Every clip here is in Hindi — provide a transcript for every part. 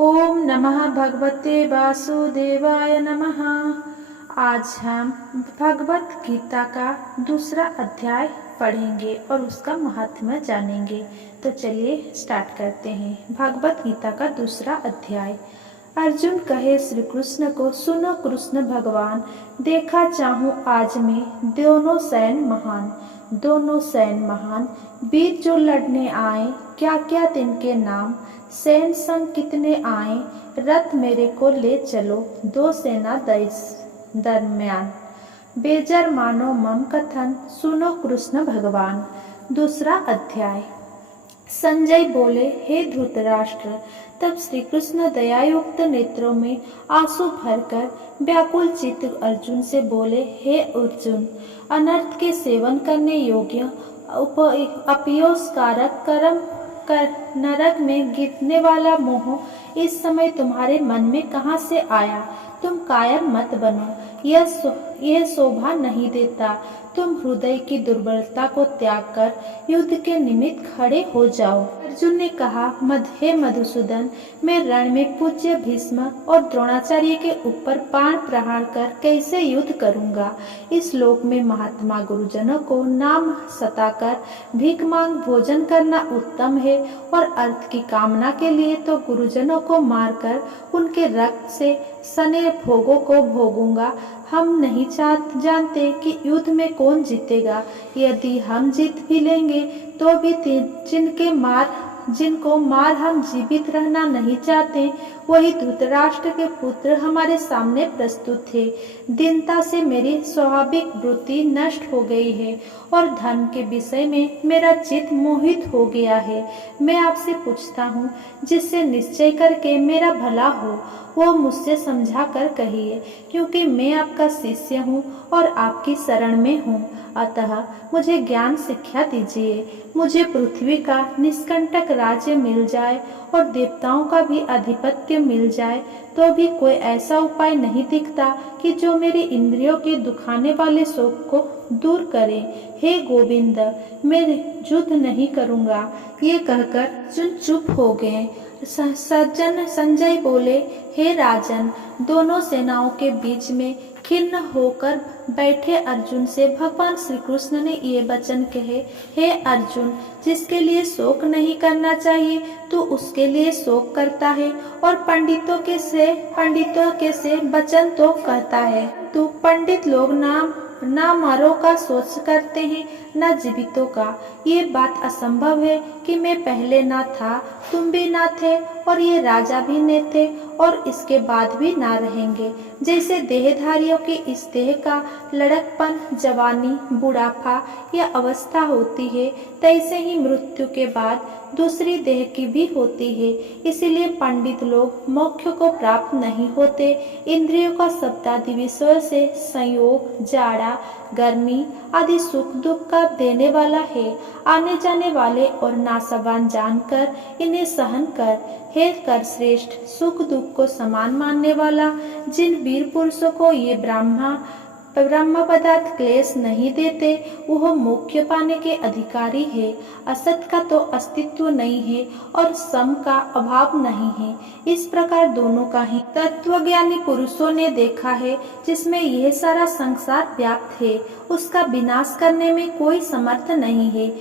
ओम नमः भगवते वासुदेवाय नमः। आज हम भगवत गीता का दूसरा अध्याय पढ़ेंगे और उसका महात्म्य जानेंगे। तो चलिए स्टार्ट करते हैं। भगवत गीता का दूसरा अध्याय। अर्जुन कहे श्री कृष्ण को, सुनो कृष्ण भगवान, देखा चाहूँ आज में दोनों सैन महान वीर जो लड़ने आए, क्या क्या तिनके नाम, सैन संग कितने आए, रथ मेरे को ले चलो, दो सेना दरम्यान, बेजर मानो मम कथन, सुनो कृष्ण भगवान। दूसरा अध्याय। संजय बोले, हे धृतराष्ट्र। तब श्री कृष्ण दयायुक्त नेत्रों में आंसू भरकर व्याकुल चित्त अर्जुन से बोले, हे अर्जुन, अनर्थ के सेवन करने योग्य अपयोसकारक कर्म कर नरक में गिरने वाला मोह इस समय तुम्हारे मन में कहाँ से आया? तुम कायर मत बनो, यह शोभा नहीं देता। तुम हृदय की दुर्बलता को त्याग कर युद्ध के निमित्त खड़े हो जाओ। अर्जुन ने कहा, हे मधुसूदन, मैं रण में पूज्य भीष्म और द्रोणाचार्य के ऊपर बाण प्रहार कर कैसे युद्ध करूंगा? इस लोक में महात्मा गुरुजनों को नाम सताकर भीख मांग भोजन करना उत्तम है, और अर्थ की कामना के लिए तो गुरुजनों को मारकर उनके रक्त से सने भोगों को भोगूंगा। हम नहीं जानते कि युद्ध में कौन जीतेगा। यदि हम जीत भी लेंगे तो भी जिनको मार हम जीवित रहना नहीं चाहते, वही धृतराष्ट्र के पुत्र हमारे सामने प्रस्तुत थे। दीनता से मेरी स्वाभाविक वृत्ति नष्ट हो गई है और धन के विषय में मेरा चित्त मोहित हो गया है। मैं आपसे पूछता हूँ, जिससे निश्चय करके मेरा भला हो, वो मुझसे समझा कर कहिए, क्योंकि मैं आपका शिष्य हूँ और आपकी शरण में हूँ। अतः मुझे ज्ञान शिक्षा दीजिए। मुझे पृथ्वी का निष्कंटक राज्य मिल जाए और देवताओं का भी आधिपत्य मिल जाए, तो भी कोई ऐसा उपाय नहीं दिखता कि जो मेरी इंद्रियों के दुखाने वाले शोक को दूर करे। हे गोविंद, मैं युद्ध नहीं करूँगा। ये कहकर अर्जुन चुप हो गए। सज्जन संजय बोले, हे राजन, दोनों सेनाओं के बीच में खिन्न होकर बैठे अर्जुन से भगवान श्री कृष्ण ने ये वचन कहे, हे अर्जुन, जिसके लिए शोक नहीं करना चाहिए तू उसके लिए शोक करता है, और पंडितों के से वचन तो कहता है। तू पंडित लोग ना मरों का सोच करते हैं, न जीवितों का। ये बात असंभव है कि मैं पहले ना था, तुम भी ना थे, और ये राजा भी न थे, और इसके बाद भी ना रहेंगे। जैसे देहधारियों के इस देह का लड़कपन, जवानी, बुढ़ापा या अवस्था होती है, तैसे ही मृत्यु के बाद दूसरी देह की भी होती है। इसीलिए पंडित लोग मोक्ष को प्राप्त नहीं होते। इंद्रियों का शब्दादि विषयों से संयोग, जाड़ा, गर्मी आदि सुख दुख का देने वाला है। आने जाने वाले और नाशवान जानकर इन्हें सहन कर। हे कर श्रेष्ठ, सुख दुख को समान मानने वाला, जिन वीर पुरुषों को ये ब्रह्म पदार्थ क्लेश नहीं देते, वह मोक्ष पाने के अधिकारी है। असत का तो अस्तित्व नहीं है और सम का अभाव नहीं है। इस प्रकार दोनों का ही तत्वज्ञानी पुरुषों ने देखा है। जिसमें यह सारा संसार व्याप्त है, उसका विनाश करने में कोई समर्थ नहीं है।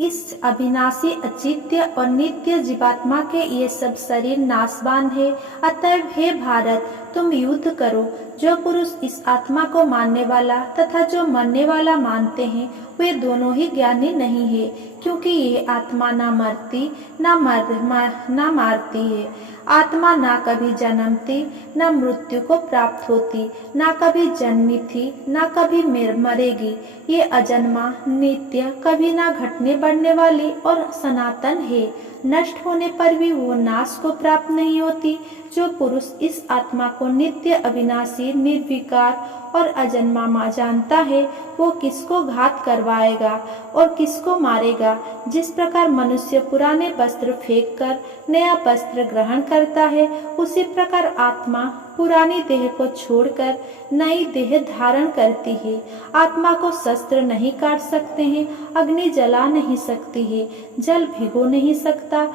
इस अविनाशी अचित्य और नित्य जीवात्मा के ये सब शरीर नाशवान है। अतएव हे भारत, तुम युद्ध करो। जो पुरुष इस आत्मा को मानने वाला तथा जो मरने वाला मानते हैं, वे दोनों ही ज्ञानी नहीं है, क्योंकि ये आत्मा ना मरती ना मारती है। आत्मा ना कभी जन्मती, ना मृत्यु को प्राप्त होती, ना कभी जन्मी थी, ना कभी मरेगी। ये अजन्मा, नित्य, कभी ना घटने बढ़ने वाली और सनातन है। नष्ट होने पर भी वो नाश को प्राप्त नहीं होती। जो पुरुष इस आत्मा को नित्य, अविनाशी, निर्विकार और अजन्मा जानता है, वो किसको घात करवाएगा और किसको मारेगा। जिस प्रकार मनुष्य पुराने वस्त्र फेंक कर नया वस्त्र ग्रहण करता है, उसी प्रकार आत्मा पुरानी देह को छोड़कर नई देह धारण करती है। आत्मा को शस्त्र नहीं काट सकते हैं, अग्नि जला नहीं सकती है, जल भिगो नहीं सकता,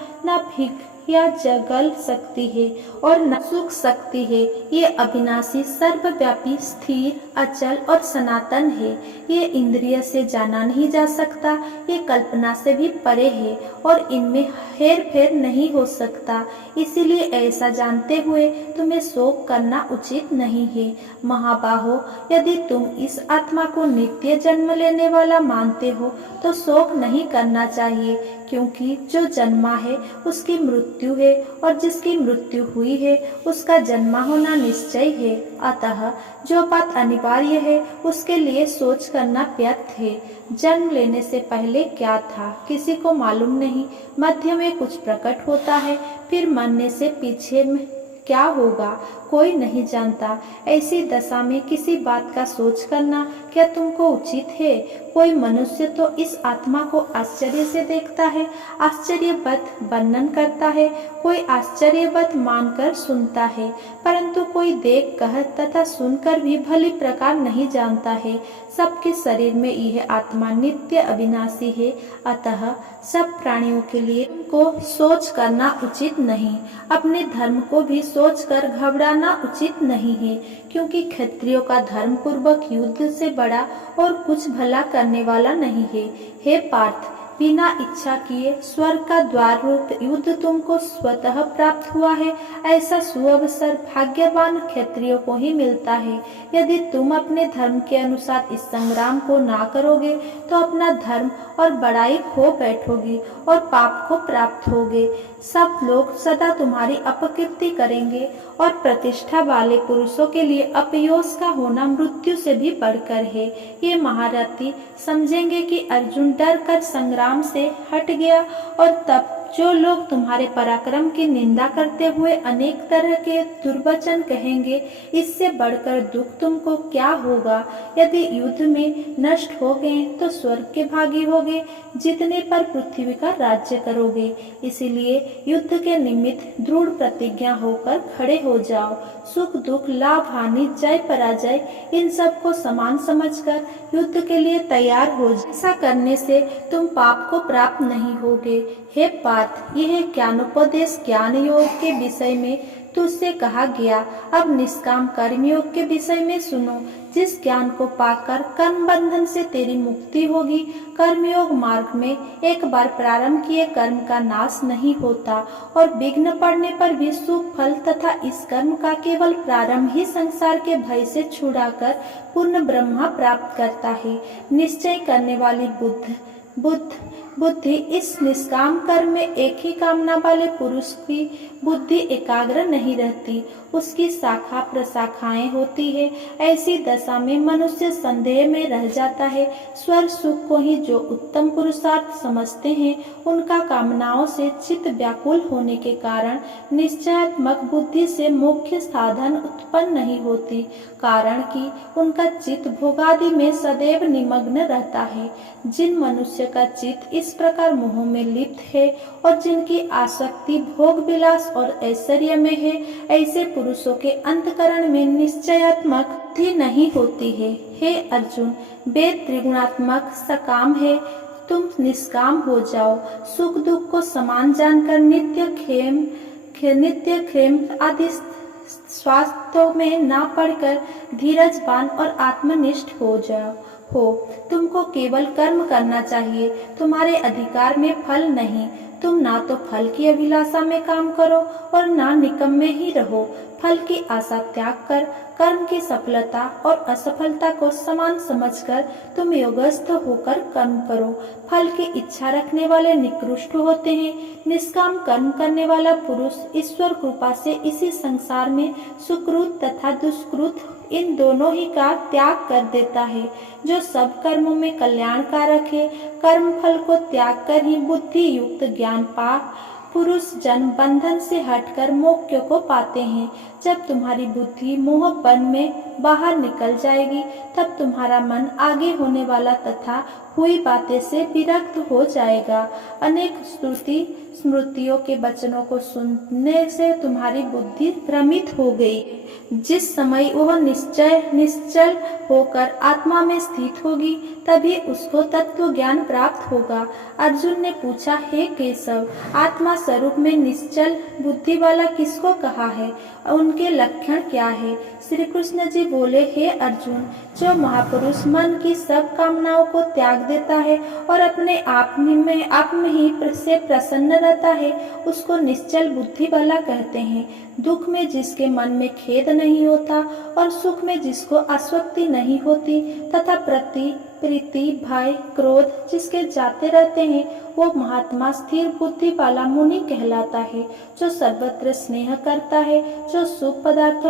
या जगल सकती है और न सूख सकती है। ये अविनाशी, सर्वव्यापी, स्थिर, अचल और सनातन है। ये इंद्रिय से जाना नहीं जा सकता, ये कल्पना से भी परे है और इनमें हेर फेर नहीं हो सकता। इसीलिए ऐसा जानते हुए तुम्हें शोक करना उचित नहीं है। महाबाहो, यदि तुम इस आत्मा को नित्य जन्म लेने वाला मानते हो तो शोक नहीं करना चाहिए, क्योंकि जो जन्मा है उसकी मृत्यु है और जिसकी मृत्यु हुई है उसका जन्मा होना निश्चय है। अतः जो बात अनिवार्य है उसके लिए सोच करना व्यर्थ है। जन्म लेने से पहले क्या था किसी को मालूम नहीं, मध्य में कुछ प्रकट होता है, फिर मरने से पीछे में क्या होगा कोई नहीं जानता। ऐसी दशा में किसी बात का सोच करना क्या तुमको उचित है? कोई मनुष्य तो इस आत्मा को आश्चर्य से देखता है, आश्चर्यवत वर्णन करता है, कोई आश्चर्यवत मानकर सुनता है, परंतु कोई देख कह तथा सुनकर भी भली प्रकार नहीं जानता है। सबके शरीर में यह आत्मा नित्य अविनाशी है। अतः सब प्राणियों के लिए को सोच करना उचित नहीं, अपने धर्म को भी सोचकर घबराना उचित नहीं है, क्योंकि क्षत्रियों का धर्म पूर्वक युद्ध से बड़ा और कुछ भला करने वाला नहीं है। हे पार्थ, बिना इच्छा किए स्वर्ग का द्वार रूप युद्ध तुमको स्वतः प्राप्त हुआ है। ऐसा सुअवसर भाग्यवान क्षत्रियों को ही मिलता है। यदि तुम अपने धर्म के अनुसार इस संग्राम को ना करोगे तो अपना धर्म और बड़ाई खो बैठोगी और पाप को प्राप्त होगे। सब लोग सदा तुम्हारी अपकीर्ति करेंगे और प्रतिष्ठा वाले पुरुषों के लिए अपयश का होना मृत्यु से भी बढ़कर है। ये महारथी समझेंगे कि अर्जुन डर कर संग्राम से हट गया, और तब जो लोग तुम्हारे पराक्रम की निंदा करते हुए अनेक तरह के दुर्वचन कहेंगे, इससे बढ़कर दुख तुमको क्या होगा। यदि युद्ध में नष्ट हो गए तो स्वर्ग के भागी होगे, जीतने पर पृथ्वी का राज्य करोगे। इसीलिए युद्ध के निमित्त दृढ़ प्रतिज्ञा होकर खड़े हो जाओ। सुख दुख, लाभ हानि, जय पराजय, इन सब को समान समझकर युद्ध के लिए तैयार हो जाओ। ऐसा करने से तुम पाप को प्राप्त नहीं होगे। हे पार्थ, यह ज्ञानोपदेश ज्ञान योग के विषय में तुझसे कहा गया। अब निष्काम कर्म योग के विषय में सुनो। जिस ज्ञान को पाकर कर्म बंधन से तेरी मुक्ति होगी। कर्मयोग मार्ग में एक बार प्रारंभ किए कर्म का नाश नहीं होता और विघ्न पड़ने पर भी शुभ फल तथा इस कर्म का केवल प्रारंभ ही संसार के भय से छुड़ाकर पूर्ण ब्रह्मा प्राप्त करता है। निश्चय करने वाली बुद्धि इस निष्काम कर्म में एक ही कामना वाले पुरुष की बुद्धि एकाग्र नहीं रहती, उसकी शाखा प्रशाखाएं होती है। ऐसी दशा में मनुष्य संदेह में रह जाता है। स्वर्ग सुख को ही जो उत्तम पुरुषार्थ समझते हैं, उनका कामनाओं से चित्त व्याकुल होने के कारण निश्चयात्मक बुद्धि से मुख्य साधन उत्पन्न नहीं होती, कारण कि उनका चित्त भोगादि में सदैव निमग्न रहता है। जिन मनुष्य का चित्त इस प्रकार मोह में लिप्त है और जिनकी आसक्ति भोग विलास और ऐश्वर्य में है, ऐसे पुरुषों के अंतकरण में निश्चयात्मक बुद्धि नहीं होती है। हे अर्जुन, वेद त्रिगुणात्मक सकाम है, तुम निष्काम हो जाओ। सुख दुख को समान जानकर नित्य खेम आदि स्वास्थ्यों में ना पड़कर धीरजवान और आत्मनिष्ठ हो जाओ। तुमको केवल कर्म करना चाहिए, तुम्हारे अधिकार में फल नहीं। तुम ना तो फल की अभिलाषा में काम करो और ना निकम्मे ही रहो। फल की आशा त्याग कर कर्म की सफलता और असफलता को समान समझकर तुम योगस्थ होकर कर्म करो। फल की इच्छा रखने वाले निकृष्ट होते हैं। निष्काम कर्म करने वाला पुरुष ईश्वर कृपा से इसी संसार में सुकृत तथा दुष्कृत इन दोनों ही का त्याग कर देता है। जो सब कर्मों में कल्याणकारक है, कर्म फल को त्याग कर ही बुद्धि युक्त ज्ञान पा पुरुष जन्म बंधन से हटकर मोक्ष को पाते हैं। जब तुम्हारी बुद्धि मोह बन में बाहर निकल जाएगी, तब तुम्हारा मन आगे होने वाला तथा हुई बातें से विरक्त हो जाएगा। अनेक स्तुति स्मृतियों के वचनों को सुनने से तुम्हारी बुद्धि भ्रमित हो गई। जिस समय वह निश्चल होकर आत्मा में स्थित होगी, तभी उसको तत्व ज्ञान प्राप्त होगा। अर्जुन ने पूछा, हे केशव, आत्मा स्वरूप में निश्चल बुद्धि वाला किसको कहा है? उनके लक्षण क्या है? श्री कृष्ण जी बोले, हे अर्जुन, जो महापुरुष मन की सब कामनाओं को त्याग देता है और अपने आप में ही से प्रसन्न रहता है, उसको निश्चल बुद्धि वाला कहते हैं। दुख में जिसके मन में खेद नहीं होता और सुख में जिसको आसक्ति नहीं होती तथा प्रीति भय क्रोध जिसके जाते रहते हैं, वो महात्मा स्थिर बुद्धि वाला मुनि कहलाता है। जो सर्वत्र स्नेह करता है, जो शुभ पदार्थ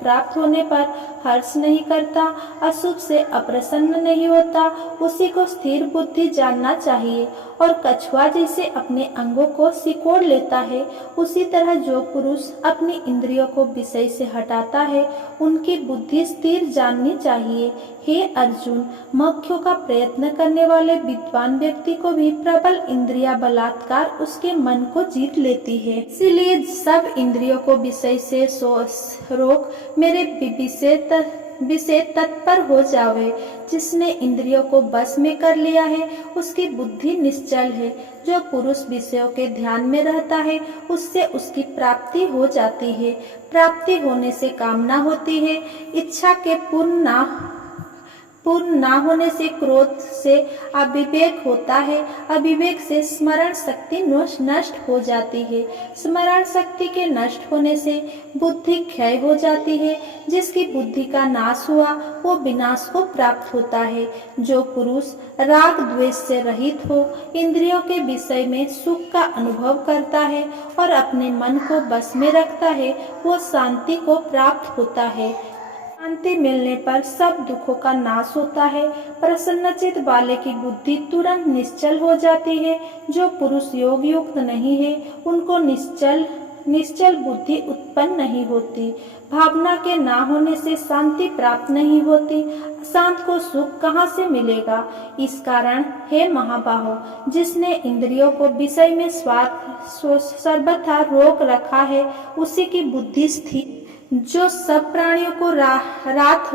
प्राप्त होने पर हर्ष नहीं करता, अशुभ से अप्रसन्न नहीं होता, उसी को स्थिर बुद्धि जानना चाहिए। और कछुआ जैसे अपने अंगों को सिकोड़ लेता है, उसी तरह जो पुरुष अपनी इंद्रियों को विषय से हटाता है, उनकी बुद्धि स्थिर जाननी चाहिए। हे अर्जुन, मोक्ष का प्रयत्न करने वाले विद्वान व्यक्ति को भी प्रबल इंद्रिया बलात्कार उसके मन को जीत लेती है। इसीलिए सब इंद्रियों को विषय से रोक मेरे विषय तत्पर हो जावे। जिसने इंद्रियों को बस में कर लिया है, उसकी बुद्धि निश्चल है। जो पुरुष विषयों के ध्यान में रहता है, उससे उसकी प्राप्ति हो जाती है। प्राप्ति होने से कामना होती है, इच्छा के पूर्ण ना होने से क्रोध से अविवेक होता है, अविवेक से स्मरण शक्ति नष्ट हो जाती है, स्मरण शक्ति के नष्ट होने से बुद्धि क्षय हो जाती है। जिसकी बुद्धि का नाश हुआ, वो विनाश को प्राप्त होता है। जो पुरुष राग द्वेष से रहित हो, इंद्रियों के विषय में सुख का अनुभव करता है और अपने मन को बस में रखता है, वो शांति को प्राप्त होता है। शांति मिलने पर सब दुखों का नाश होता है। प्रसन्नचित वाले की बुद्धि तुरंत निश्चल हो जाती है। जो पुरुष योग युक्त नहीं है, उनको निश्चल बुद्धि उत्पन्न नहीं होती। भावना के ना होने से शांति प्राप्त नहीं होती। शांत को सुख कहाँ से मिलेगा? इस कारण हे महाबाहो, जिसने इंद्रियों को विषय में सर्वथा रोक रखा है, उसी की बुद्धि स्थिर। जो सब प्राणियों को रात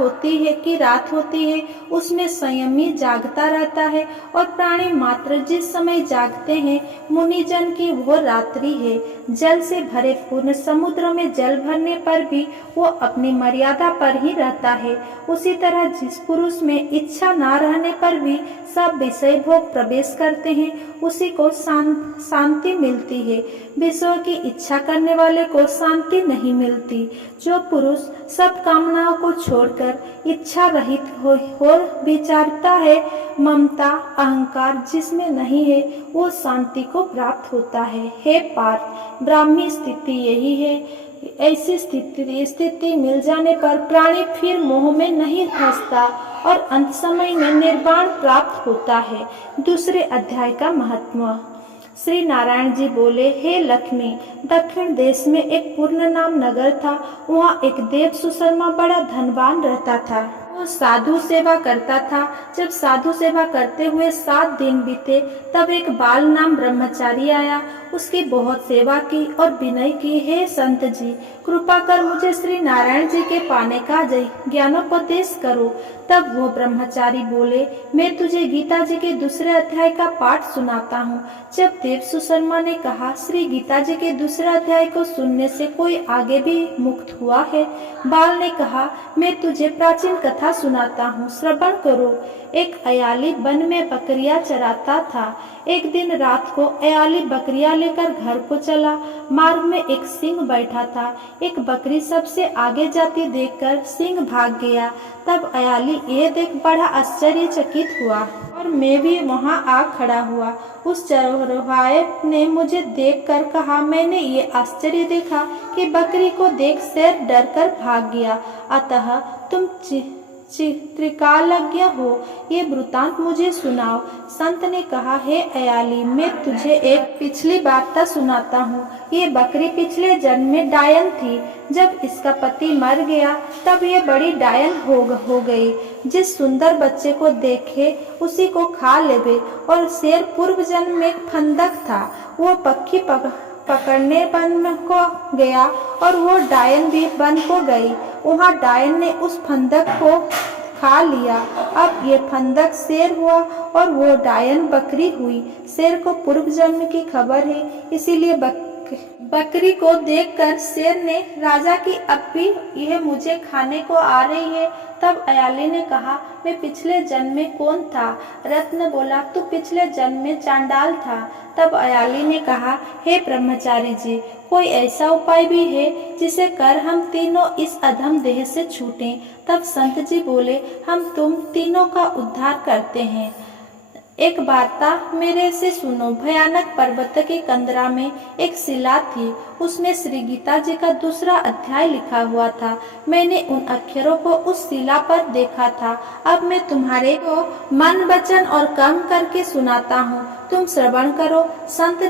होती है उसमें संयमी जागता रहता है, और प्राणी मात्र जिस समय जागते हैं, मुनिजन की वो रात्रि है। जल से भरे पूर्ण समुद्र में जल भरने पर भी वो अपनी मर्यादा पर ही रहता है। उसी तरह जिस पुरुष में इच्छा ना रहने पर भी सब विषय भोग प्रवेश करते हैं, उसी को शांति मिलती है। विषयों की इच्छा करने वाले को शांति नहीं मिलती। जो पुरुष सब कामनाओं को छोड़कर इच्छा रहित हो विचारता है, ममता अहंकार जिसमें नहीं है, वो शांति को प्राप्त होता है। हे पार्थ, ब्राह्मी स्थिति यही है। ऐसी स्थिति मिल जाने पर प्राणी फिर मोह में नहीं फंसता और अंत समय में निर्वाण प्राप्त होता है। दूसरे अध्याय का महत्व। श्री नारायण जी बोले, हे लक्ष्मी, दक्षिण देश में एक पूर्ण नाम नगर था। वहाँ एक देव सुशर्मा बड़ा धनवान रहता था। वो साधु सेवा करता था। जब साधु सेवा करते हुए 7 दिन बीते, तब एक बाल नाम ब्रह्मचारी आया। उसकी बहुत सेवा की और विनय की, हे संत जी, कृपा कर मुझे श्री नारायण जी के पाने का ज्ञानोपदेश करो। तब वो ब्रह्मचारी बोले, मैं तुझे गीता जी के दूसरे अध्याय का पाठ सुनाता हूँ। जब देव सुशर्मा ने कहा, श्री गीता जी के दूसरे अध्याय को सुनने से कोई आगे भी मुक्त हुआ है? बाल ने कहा, मैं तुझे प्राचीन कथा सुनाता हूँ, श्रवण करो। एक अयाली वन में बकरियां चराता था। एक दिन रात को अयाली बकरियां लेकर घर को चला। मार्ग में एक सिंह बैठा था। एक बकरी सबसे आगे जाती देखकर सिंह भाग गया। तब अयाली ये देख बड़ा आश्चर्यचकित हुआ और मैं भी वहां आ खड़ा हुआ। उस चरवाहे ने मुझे देखकर कहा, मैंने ये आश्चर्य देखा कि बकरी को देख शेर डरकर भाग गया, अतः त्रिकालज्ञ हो, ये वृतांत मुझे सुनाओ। संत ने कहा, हे अयाली, मैं तुझे एक पिछली वार्ता सुनाता हूँ। ये बकरी पिछले जन्म में डायन थी। जब इसका पति मर गया तब ये बड़ी डायन हो गई। जिस सुंदर बच्चे को देखे उसी को खा लेवे। और शेर पूर्व जन्म में एक फंदक था, वो पक्षी पकड़ने वन को गया और वो डायन भी वन को गई। वहाँ डायन ने उस फंदक को खा लिया। अब ये फंदक शेर हुआ और वो डायन बकरी हुई। शेर को पूर्व जन्म की खबर है, इसीलिए बकरी को देखकर शेर ने राजा की अब भी यह मुझे खाने को आ रही है। तब अयाली ने कहा, मैं पिछले जन्म में कौन था? रत्न बोला, तू पिछले जन्म में चांडाल था। तब अयाली ने कहा, हे ब्रह्मचारी जी, कोई ऐसा उपाय भी है जिसे कर हम तीनों इस अधम देह से छूटें? तब संत जी बोले, हम तुम तीनों का उद्धार करते हैं। एक वार्ता मेरे से सुनो। भयानक पर्वत की कंदरा में एक शिला थी, उसमें श्री गीता जी का दूसरा अध्याय लिखा हुआ था। मैंने उन अक्षरों को उस शिला पर देखा था। अब मैं तुम्हारे को मन वचन और कर्म करके सुनाता हूँ, तुम श्रवण करो। संत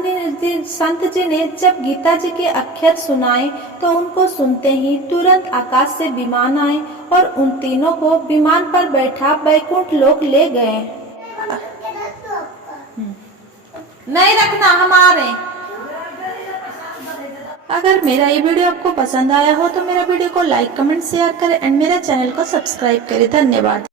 जी ने जब गीता जी के अक्षर सुनाए तो उनको सुनते ही तुरंत आकाश से विमान आए और उन तीनों को विमान पर बैठा वैकुंठ लोक ले गए। नहीं रखना, हमारे। अगर मेरा ये वीडियो आपको पसंद आया हो तो मेरा वीडियो को लाइक, कमेंट, शेयर करें एंड मेरे चैनल को सब्सक्राइब करें। धन्यवाद।